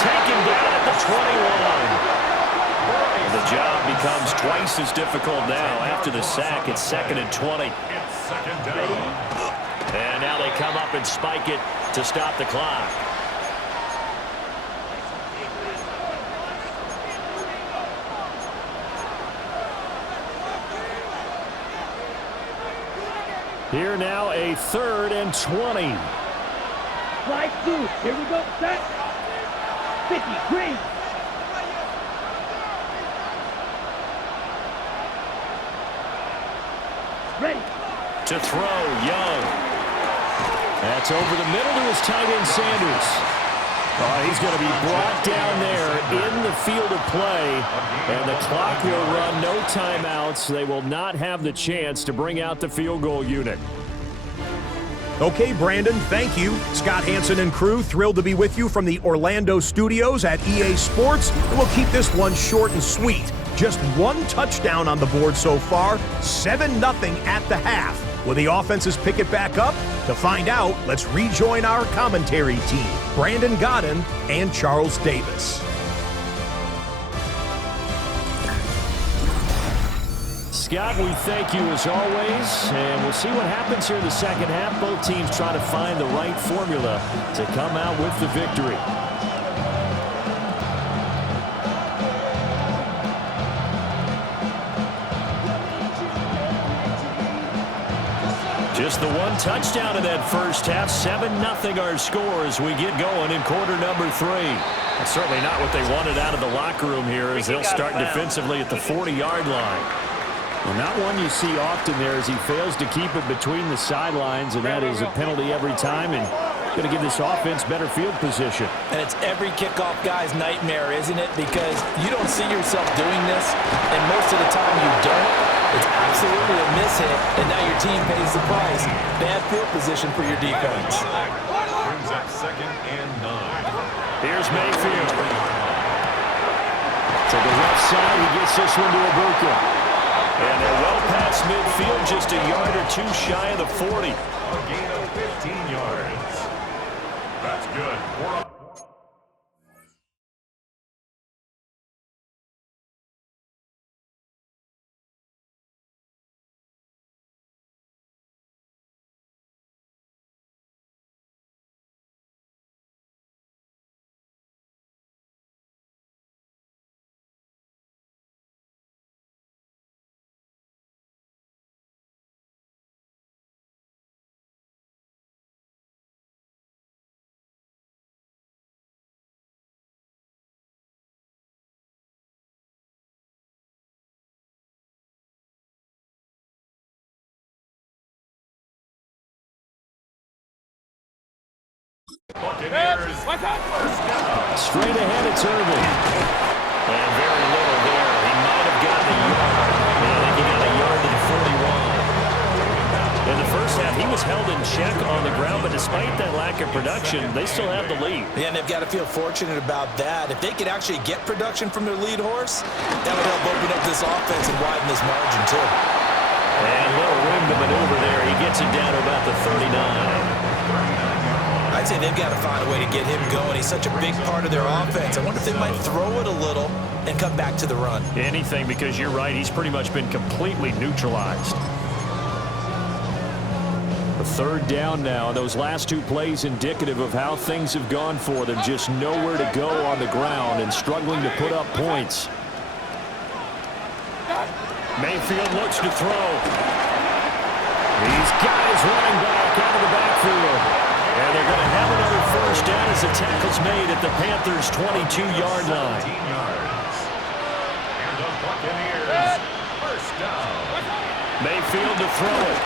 taken down at the 21. The job becomes twice as difficult now. After the sack, it's 2nd and 20. And now they come up and spike it to stop the clock. Here now a 3rd and 20. Slide 2. Here we go. Set. 50. Green. Ready. To throw, Young. That's over the middle to his tight end, Sanders. He's going to be brought down there in the field of play, and the clock will run, no timeouts. They will not have the chance to bring out the field goal unit. Okay, Brandon, thank you. Scott Hansen and crew, thrilled to be with you from the Orlando studios at EA Sports. And we'll keep this one short and sweet. Just one touchdown on the board so far, 7-0 at the half. Will the offenses pick it back up? To find out, let's rejoin our commentary team, Brandon Godden and Charles Davis. Scott, we thank you as always, and we'll see what happens here in the second half. Both teams trying to find the right formula to come out with the victory. Just the one touchdown in that first half. 7-0 our score as we get going in quarter number 3. That's certainly not what they wanted out of the locker room here as they'll start defensively at the 40-yard line. Well, not one you see often there as he fails to keep it between the sidelines, and that is a penalty every time, and going to give this offense better field position. And it's every kickoff guy's nightmare, isn't it? Because you don't see yourself doing this, and most of the time you don't. It's absolutely a miss hit, and now your team pays the price. Bad field position for your defense. Brings up 2nd and 9. Here's Mayfield. To the left side, he gets this one to Ibuka. And they're well past midfield, just a yard or two shy of the 40. A gain of 15 yards. That's good. We're up. Buccaneers. Straight ahead, it's Irvin. And very little there. He might have gotten a yard. I think he got a yard to the 41. In the first half, he was held in check on the ground, but despite that lack of production, they still have the lead. Yeah, and they've got to feel fortunate about that. If they could actually get production from their lead horse, that would help open up this offense and widen this margin, too. And little room to maneuver there. He gets it down to about the 39. I'd say they've got to find a way to get him going. He's such a big part of their offense. I wonder if they might throw it a little and come back to the run. Anything, because you're right. He's pretty much been completely neutralized. A 3rd down now. Those last 2 plays indicative of how things have gone for them. Just nowhere to go on the ground and struggling to put up points. Mayfield looks to throw. He's got his running back out of the backfield. And they're going to have another first down as the tackle's made at the Panthers' 22-yard line. And the Buccaneers first down. Mayfield to throw it.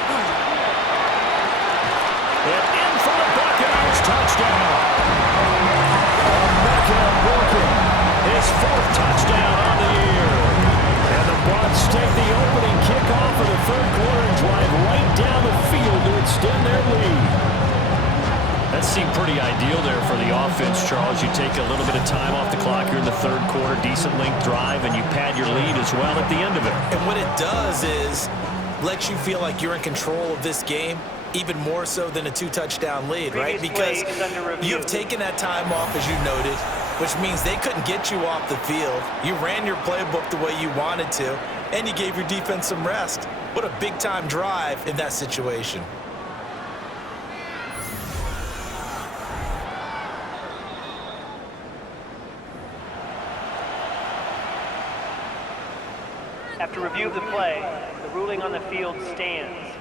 And in for the Buccaneers touchdown. His 4th touchdown on the year. And the Bucs take the opening kickoff of the 3rd quarter and drive right down the field to extend their lead. That seemed pretty ideal there for the offense, Charles. You take a little bit of time off the clock here in the 3rd quarter, decent length drive, and you pad your lead as well at the end of it. And what it does is lets you feel like you're in control of this game, even more so than a 2-touchdown lead, right? Because you've taken that time off, as you noted. which means they couldn't get you off the field. You ran your playbook the way you wanted to, and you gave your defense some rest. What a big-time drive in that situation. After review of the play, the ruling on the field stands.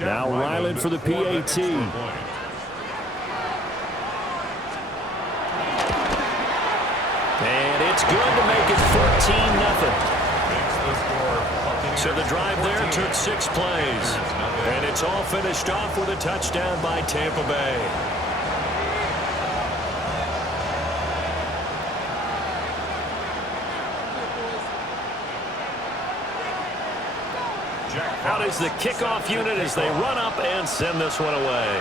Now Ryland for the PAT. And it's good to make it 14-0. So the drive there took 6 plays. And it's all finished off with a touchdown by Tampa Bay. Out is the kickoff unit as they run up and send this one away.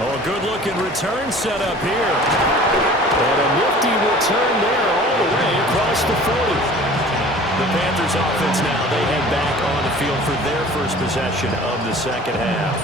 Oh, a good-looking return set up here. And a nifty return there all the way across the 40. The Panthers offense now, they head back on the field for their first possession of the second half.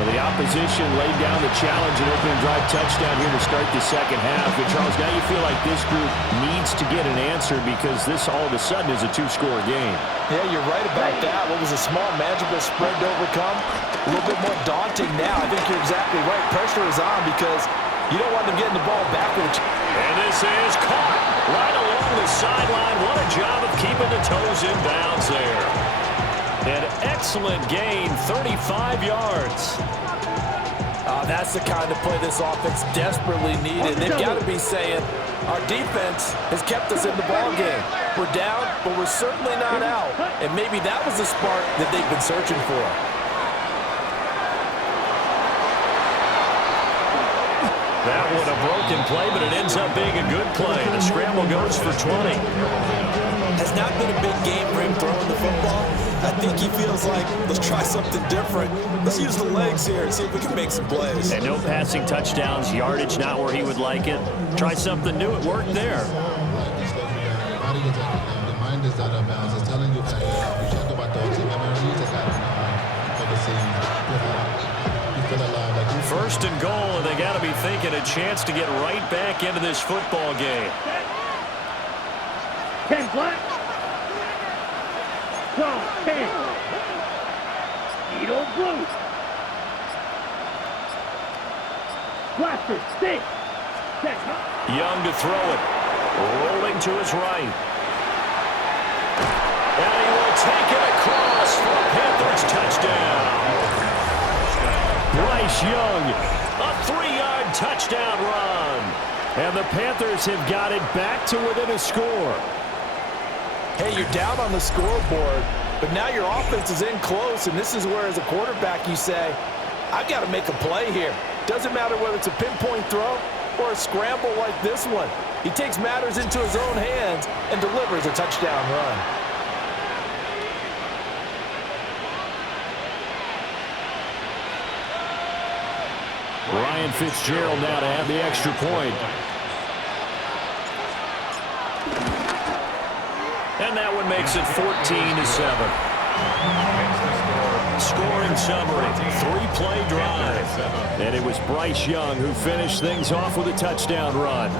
Well, the opposition laid down the challenge and opening drive touchdown here to start the second half. But, Charles, now you feel like this group needs to get an answer because this all of a sudden is a 2-score game. Yeah, you're right about that. What was a small, manageable spread to overcome? A little bit more daunting now. I think you're exactly right. Pressure is on because you don't want them getting the ball backwards. And this is caught right along the sideline. What a job of keeping the toes in bounds there. An excellent gain, 35 yards. That's the kind of play this offense desperately needed. They've got to be saying, our defense has kept us in the ballgame. We're down, but we're certainly not out. And maybe that was the spark that they've been searching for. That was a broken play, but it ends up being a good play. The scramble goes for 20. Has not been a big game for him throwing the football. I think he feels like, let's try something different. Let's use the legs here and see if we can make some plays. And no passing touchdowns, yardage not where he would like it. Try something new, it worked there. The mind is out of bounds. It's telling you that we talk about those memories for the scene. You feel alive. Like First and goal, and they got to be thinking a chance to get right back into this football game. 10 black. 10. Edo blue. Blaster, 6. Young to throw it. Rolling to his right. And he will take it across for a Panthers touchdown. Bryce Young, a 3-yard touchdown run. And the Panthers have got it back to within a score. Hey, you're down on the scoreboard, but now your offense is in close, and this is where, as a quarterback, you say, I've got to make a play here. Doesn't matter whether it's a pinpoint throw or a scramble like this one. He takes matters into his own hands and delivers a touchdown run. Ryan Fitzgerald now to have the extra point. And that one makes it 14-7. Scoring summary, 3-play drive. And it was Bryce Young who finished things off with a touchdown run.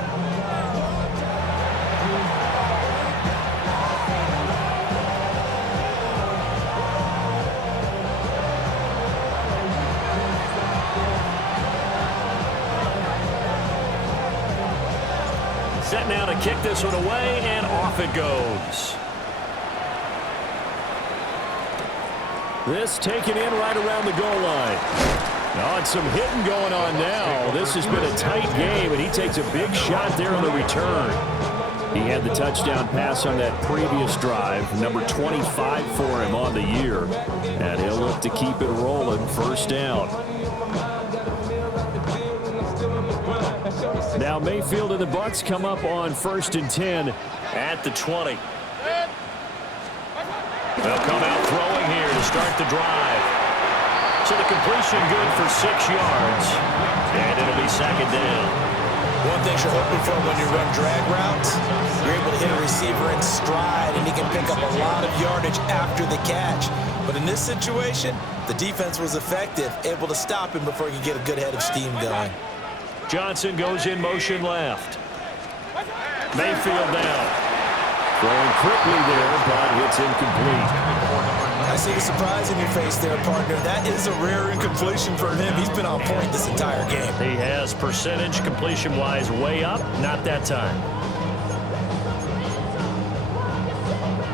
Set now to kick this one away, and off it goes. This taken in right around the goal line. Oh, and some hitting going on now. This has been a tight game, and he takes a big shot there on the return. He had the touchdown pass on that previous drive, number 25 for him on the year. And he'll look to keep it rolling, first down. Now Mayfield and the Bucs come up on 1st and 10 at the 20. They'll come out throwing here to start the drive. So the completion good for 6 yards. And it'll be second down. One thing you're hoping for when you run drag routes, you're able to hit a receiver in stride, and he can pick up a lot of yardage after the catch. But in this situation, the defense was effective, able to stop him before he could get a good head of steam going. Johnson goes in motion left. Mayfield down. Throwing quickly there, but it's incomplete. I see the surprise in your face there, partner. That is a rare incompletion for him. He's been on point this entire game. He has percentage completion-wise way up. Not that time.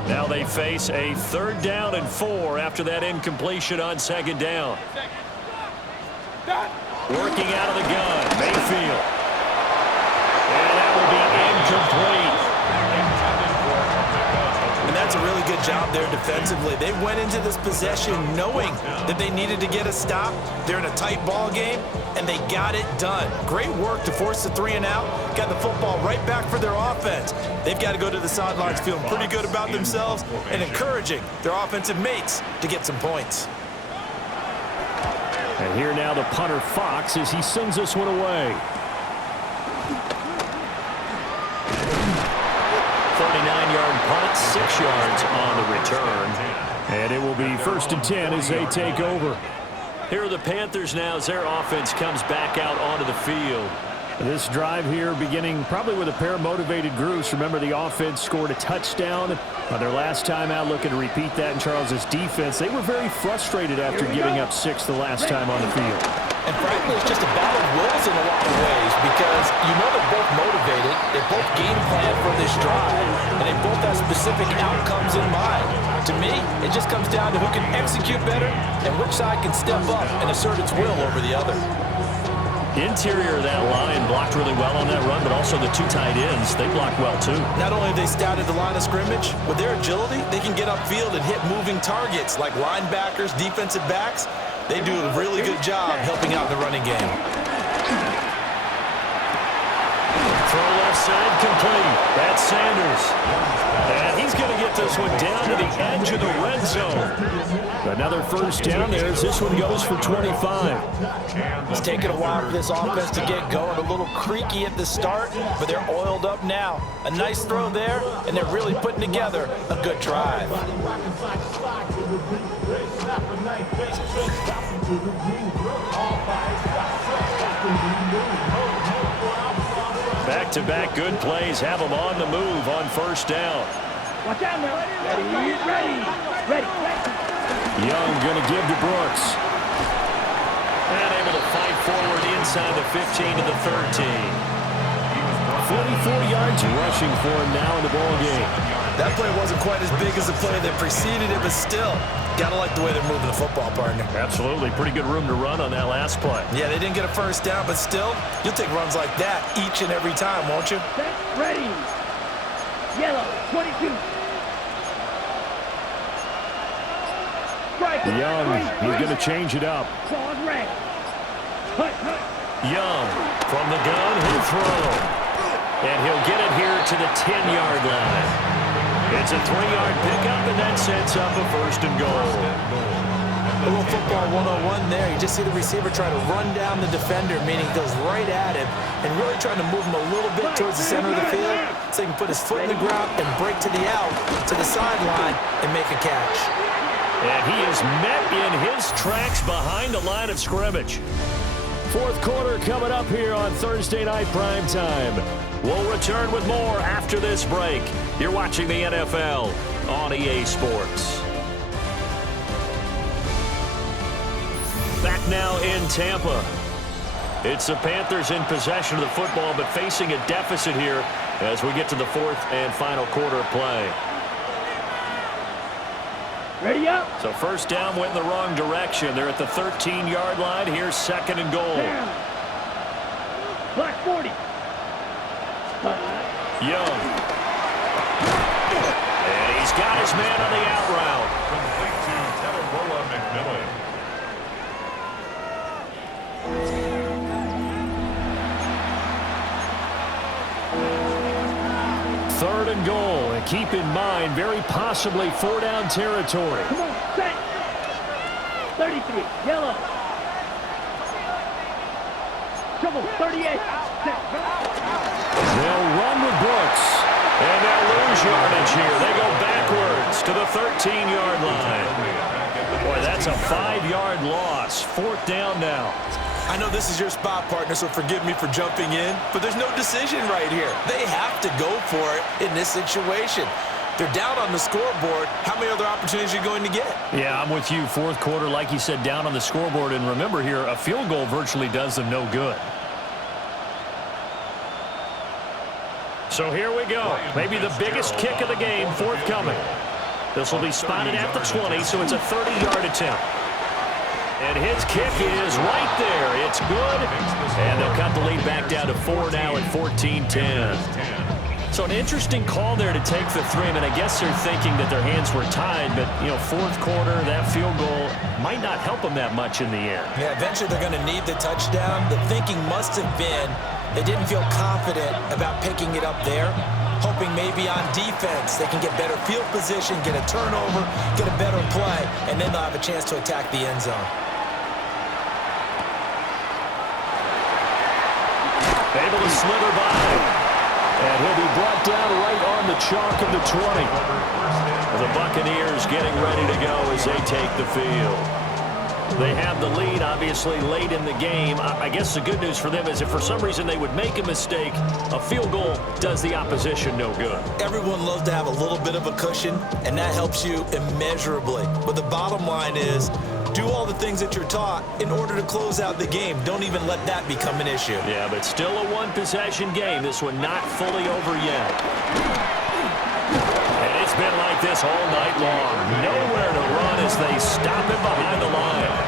Now they face a 3rd down and 4 after that incompletion on 2nd down. Working out of the gun, Mayfield. And that will be incomplete. And that's a really good job there defensively. They went into this possession knowing that they needed to get a stop. They're in a tight ball game, and they got it done. Great work to force the 3 and out. Got the football right back for their offense. They've got to go to the sidelines feeling pretty good about themselves and encouraging their offensive mates to get some points. And here now the punter Fox as he sends this one away. 39-yard punt, 6 yards on the return. And it will be 1st and 10 as they take over. Here are the Panthers now as their offense comes back out onto the field. This drive here beginning probably with a pair of motivated groups. Remember, the offense scored a touchdown on their last time out, looking to repeat that in Charles's defense. They were very frustrated after giving up 6 the last time on the field. And frankly, it's just a battle of wills in a lot of ways because you know they're both motivated, they both game plan for this drive, and they both have specific outcomes in mind. To me, it just comes down to who can execute better and which side can step up and assert its will over the other. Interior of that line blocked really well on that run, but also the 2 tight ends, they blocked well too. Not only have they scouted the line of scrimmage, with their agility, they can get upfield and hit moving targets like linebackers, defensive backs. They do a really good job helping out the running game. Throw left side complete. That's Sanders. And he's going to get this one down to the edge of the red zone. Another 1st down there as this one goes for 25. It's taken a while for this offense to get going. A little creaky at the start, but they're oiled up now. A nice throw there, and they're really putting together a good drive. Back-to-back good plays have them on the move on 1st down. Watch out now. Ready. Young going to give to Brooks. And able to fight forward inside the 15 to the 13. 44 yards rushing for him now in the ball game. That play wasn't quite as big as the play that preceded it, but still, got to like the way they're moving the football, partner. Absolutely. Pretty good room to run on that last play. Yeah, they didn't get a 1st down, but still, you'll take runs like that each and every time, won't you? Set, ready. Yellow, 22. Strike. Young, he's going to change it up. Pause, red. Hut. Young, from the gun, he'll throw. And he'll get it here to the 10-yard line. It's a 3-yard pickup, and that sets up a 1st and goal. A little football 101 there. You just see the receiver try to run down the defender, meaning goes right at him, and really trying to move him a little bit towards the center of the field so he can put his foot in the ground and break to the out, to the sideline, and make a catch. And he is met in his tracks behind the line of scrimmage. 4th quarter coming up here on Thursday Night Prime Time. We'll return with more after this break. You're watching the NFL on EA Sports. Back now in Tampa. It's the Panthers in possession of the football, but facing a deficit here as we get to the 4th and final quarter of play. Ready up. So 1st down went in the wrong direction. They're at the 13-yard line. Here's 2nd and goal. Down. Black 40. Young. And he's got his man on the out route. Complete to Tabarola McMillan. 3rd and goal. And keep in mind, very possibly 4-down territory. Come on, set. 33, yellow. Trouble, 38. They'll run with Brooks, and they'll lose yardage here. They go backwards to the 13-yard line. Boy, that's a 5-yard loss. 4th down now. I know this is your spot, partner, so forgive me for jumping in, but there's no decision right here. They have to go for it in this situation. They're down on the scoreboard. How many other opportunities are you going to get? Yeah, I'm with you. 4th quarter, like you said, down on the scoreboard. And remember here, a field goal virtually does them no good. So here we go. Maybe the biggest kick of the game forthcoming. This will be spotted at the 20, so it's a 30-yard attempt. And his kick is right there. It's good. And they'll cut the lead back down to 4 now at 14-10. So an interesting call there to take the 3. I mean, I guess they're thinking that their hands were tied, but, 4th quarter, that field goal might not help them that much in the end. Yeah, eventually they're going to need the touchdown. The thinking must have been they didn't feel confident about picking it up there, hoping maybe on defense they can get better field position, get a turnover, get a better play, and then they'll have a chance to attack the end zone. Able to slither by. And he'll be brought down right on the chalk of the 20. The Buccaneers getting ready to go as they take the field. They have the lead, obviously, late in the game. I guess the good news for them is if for some reason they would make a mistake, a field goal does the opposition no good. Everyone loves to have a little bit of a cushion, and that helps you immeasurably. But the bottom line is, do all the things that you're taught in order to close out the game. Don't even let that become an issue. Yeah, but still a one-possession game. This one not fully over yet. And it's been like this all night long. Nowhere to run as they stop him behind the line.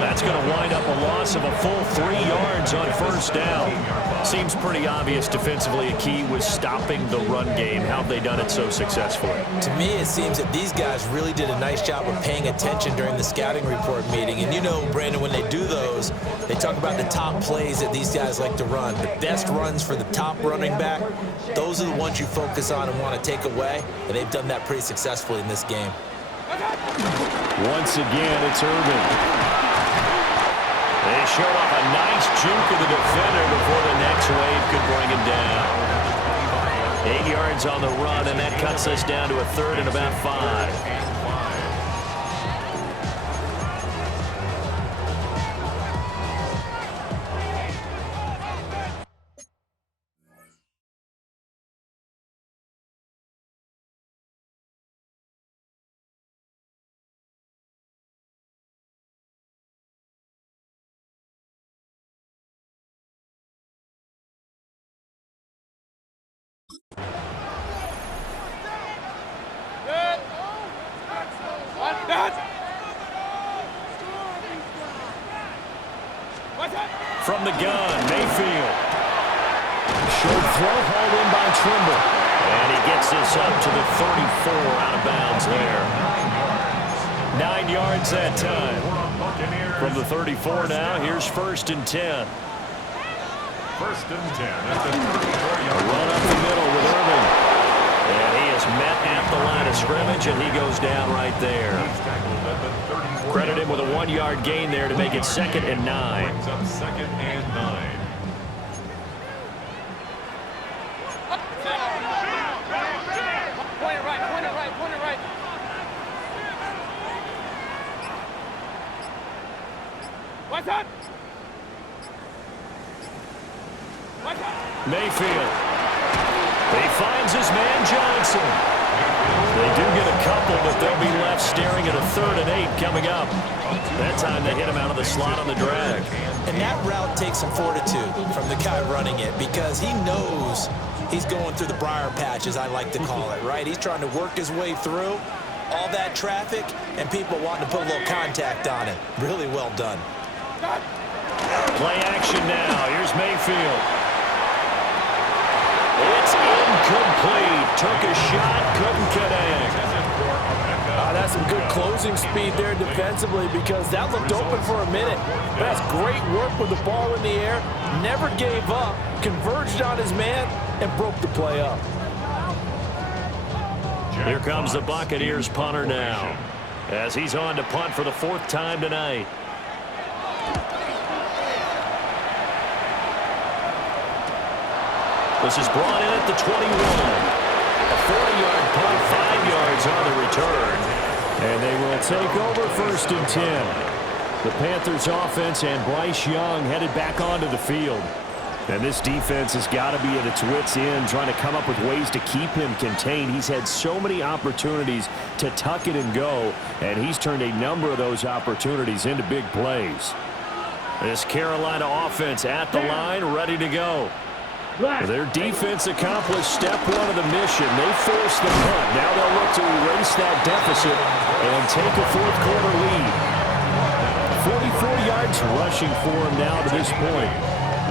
That's going to wind up a loss of a full 3 yards on 1st down. Seems pretty obvious defensively a key was stopping the run game. How have they done it so successfully? To me, it seems that these guys really did a nice job of paying attention during the scouting report meeting. And you know, Brandon, when they do those, they talk about the top plays that these guys like to run. The best runs for the top running back, those are the ones you focus on and want to take away. And they've done that pretty successfully in this game. Once again, it's Irvin. They showed off a nice juke of the defender before the next wave could bring him down. 8 yards on the run, and that cuts us down to a 3rd and about 5. From the gun, Mayfield. Short throw hauled in by Trimble. And he gets this up to the 34 out of bounds there. 9 yards that time. From the 34 now, here's 1st and 10. 1st and 10 at the 34-yard Run up the middle with Irvin. And he is met at the line of scrimmage, and he goes down right there. Credit him with a 1-yard gain there to make it 2nd and 9. Brings up 2nd and 9. Point it right, point it right, point it right. What's up? What's up? Mayfield. He finds his man Johnson. They do get a couple, but they'll be left staring at a 3rd and 8 coming up. That time they hit him out of the slot on the drag. And that route takes some fortitude from the guy running it because he knows he's going through the briar patch, as I like to call it, right? He's trying to work his way through all that traffic and people wanting to put a little contact on it. Really well done. Play action now. Here's Mayfield. It's incomplete. Took a shot, couldn't connect. That's some good closing speed there defensively because that looked open for a minute. That's great work with the ball in the air. Never gave up, converged on his man, and broke the play up. Here comes the Buccaneers punter now as he's on to punt for the 4th time tonight. This is brought in at the 21. A 40-yard punt, 5 yards on the return. And they will take over 1st and 10. The Panthers offense and Bryce Young headed back onto the field. And this defense has got to be at its wits' end, trying to come up with ways to keep him contained. He's had so many opportunities to tuck it and go, and he's turned a number of those opportunities into big plays. This Carolina offense at the line, ready to go. Their defense accomplished step 1 of the mission. They forced the punt. Now they'll look to erase that deficit and take a 4th quarter lead. 44 yards rushing for him now to this point.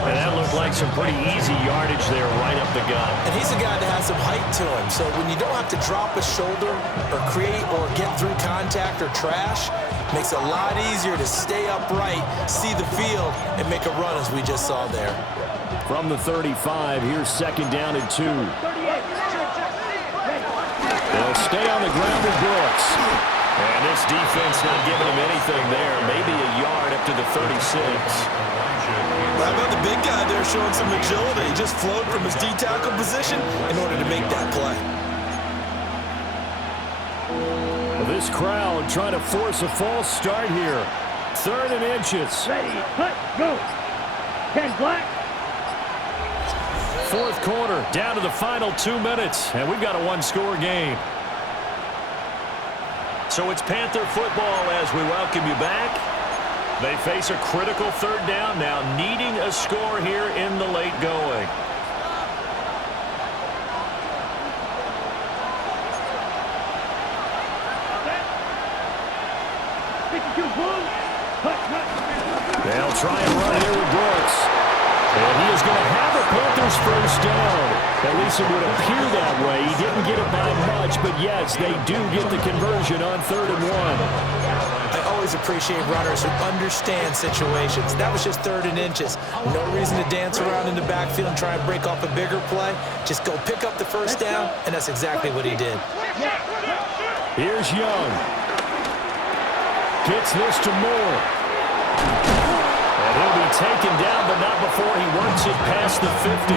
And that looked like some pretty easy yardage there right up the gut. And he's a guy that has some height to him. So when you don't have to drop a shoulder or create or get through contact or trash, makes it a lot easier to stay upright, see the field, and make a run as we just saw there. From the 35, here's 2nd down and 2. They'll stay on the ground with Brooks. And this defense not giving him anything there. Maybe a yard up to the 36. How about the big guy there showing some agility? He just flowed from his D-tackle position in order to make that play. This crowd trying to force a false start here. 3rd and inches. Ready, cut, go. 10 black. 4th quarter, down to the final 2 minutes, and we've got a 1-score game. So it's Panther football as we welcome you back. They face a critical 3rd down now, needing a score here in the late going. They'll try and run here with Brooks. And he is going to have a Panthers 1st down. At least it would appear that way. He didn't get it by much, but yes, they do get the conversion on 3rd and 1. I always appreciate runners who understand situations. That was just 3rd and inches. No reason to dance around in the backfield and try and break off a bigger play. Just go pick up the 1st down, and that's exactly what he did. Here's Young. Gets this to Moore. And he'll be taken down, but not before he works it past the 50.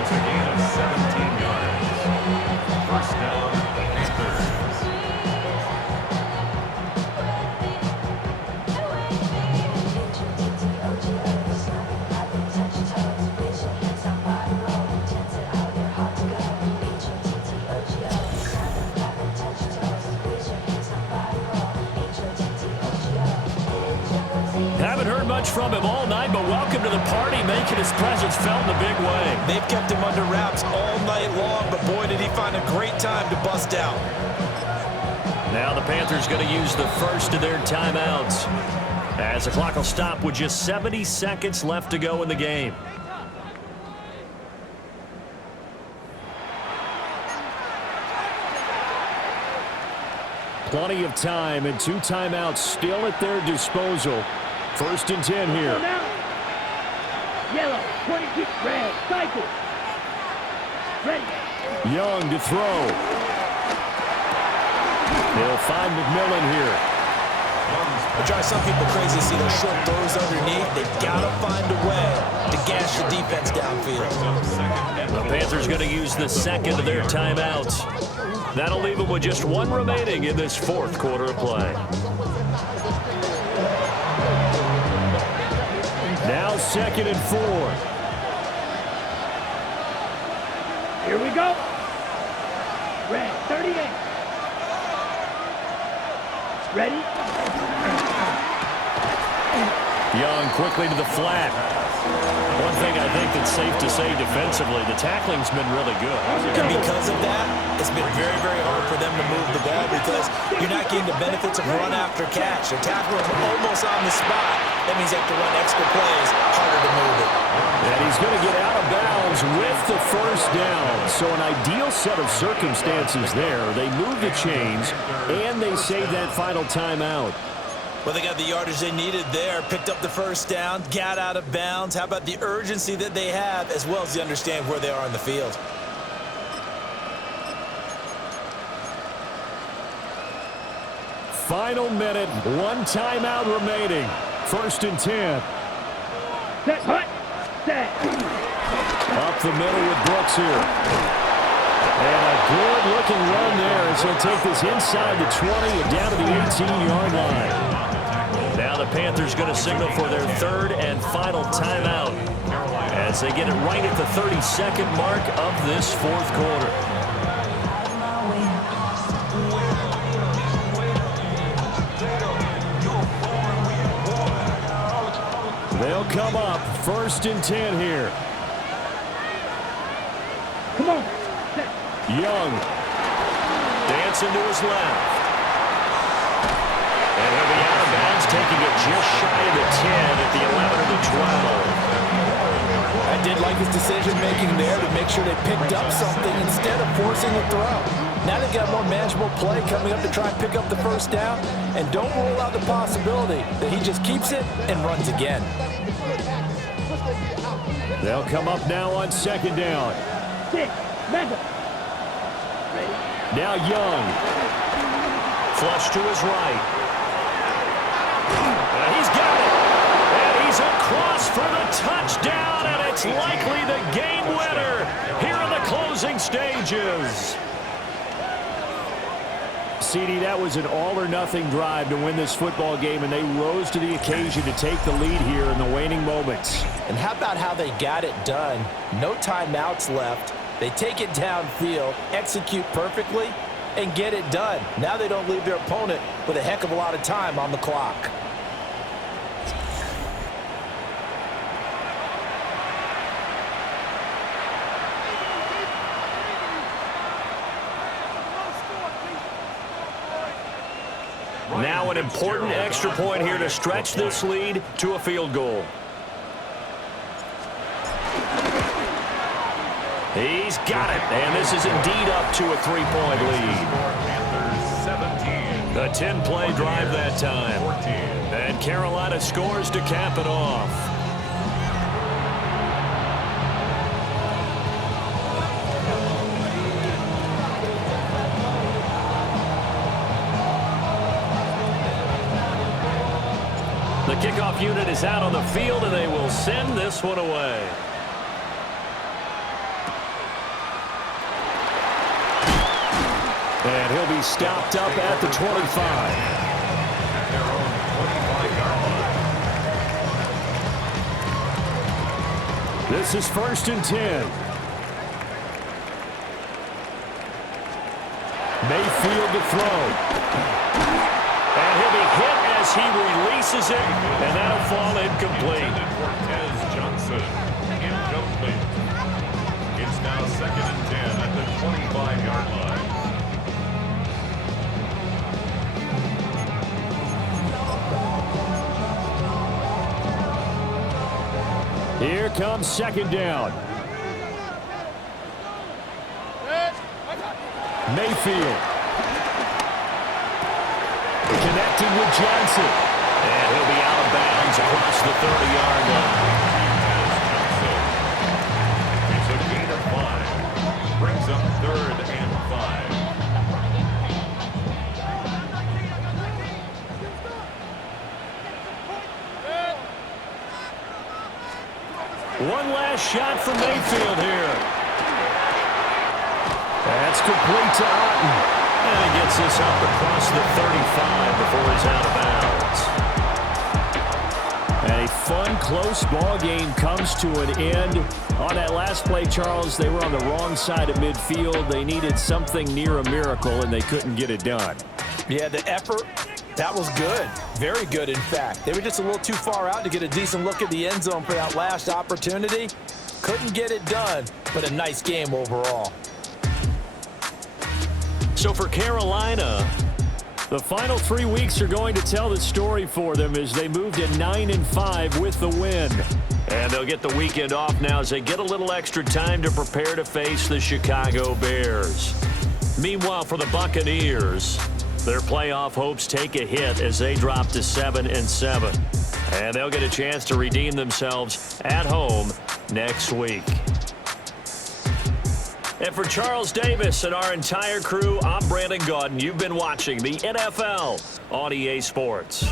It's a gain of 17 yards. 1st down, Panthers. Haven't heard much from him all night, but welcome to the party, making his presence felt in a big way. They've kept him under wraps all night long, but boy, did he find a great time to bust out. Now the Panthers going to use the first of their timeouts, as the clock will stop with just 70 seconds left to go in the game. Plenty of time and 2 timeouts still at their disposal. 1st and 10 here. Yellow, 22, red, cycle. Ready. Young to throw. They'll find McMillan here. It drives some people crazy to see those short throws underneath. They've got to find a way to gash the defense downfield. The Panthers going to use the 2nd of their timeouts. That'll leave them with just 1 remaining in this 4th quarter of play. Now 2nd and 4. Here we go. Red, 38. Ready? Young quickly to the flat. One thing I think that's safe to say defensively, the tackling's been really good. And because of that, it's been very, very hard for them to move the ball because you're not getting the benefits of run after catch. They're tackling him almost on the spot. That means you have to run extra plays, harder to move it. And he's going to get out of bounds with the 1st down. So an ideal set of circumstances there. They move the chains, and they save that final timeout. Well, they got the yardage they needed there, picked up the 1st down, got out of bounds. How about the urgency that they have, as well as they understand where they are on the field? Final minute, 1 timeout remaining. 1st and 10. Set, hut. Set. Up the middle with Brooks here. And a good-looking run there as he'll take this inside the 20 and down to the 18-yard line. Now the Panthers going to signal for their third and final timeout as they get it right at the 32nd mark of this fourth quarter. They'll come up 1st and 10 here. Come on. Set. Young. Dancing to his left. And he'll be out of bounds, taking it just shy of the 10 at the 11 or the 12. I did like his decision-making there to make sure they picked up something instead of forcing the throw. Now they've got a more manageable play coming up to try and pick up the first down, and don't rule out the possibility that he just keeps it and runs again. They'll come up now on 2nd down. 6. Mega. Ready. Now Young. Flush to his right. And he's got it. And he's across for the touchdown, and it's likely the game winner here in the closing stages. CD, that was an all-or-nothing drive to win this football game, and they rose to the occasion to take the lead here in the waning moments. And how about how they got it done? No timeouts left. They take it downfield, execute perfectly, and get it done. Now they don't leave their opponent with a heck of a lot of time on the clock. Now an important extra point here to stretch this lead to a field goal. He's got it, and this is indeed up to a 3-point lead. A 10-play drive that time. And Carolina scores to cap it off. The kickoff unit is out on the field, and they will send this one away. And he'll be stopped up at the 25. At their own 25-yard line. This is 1st and 10. Mayfield to throw. And he'll be hit as he releases it, and that'll fall incomplete. Cortez Johnson, incomplete. It's now 2nd and 10 at the 25-yard line. Here comes 2nd down. Mayfield. Connecting with Johnson. And he'll be out of bounds across the 30-yard line. It's a gain of 5. Brings up 3rd and 5. One last shot from Mayfield here. That's complete to Otten. And he gets this up across the 35 before he's out of bounds. And a fun, close ball game comes to an end. On that last play, Charles, they were on the wrong side of midfield. They needed something near a miracle, and they couldn't get it done. Yeah, the effort, that was good. Very good, in fact. They were just a little too far out to get a decent look at the end zone for that last opportunity. Couldn't get it done, but a nice game overall. So for Carolina, the final 3 weeks are going to tell the story for them as they move to 9-5 with the win. And they'll get the weekend off now as they get a little extra time to prepare to face the Chicago Bears. Meanwhile, for the Buccaneers, their playoff hopes take a hit as they drop to 7-7. And they'll get a chance to redeem themselves at home next week. And for Charles Davis and our entire crew, I'm Brandon Gaudin. You've been watching the NFL on EA Sports.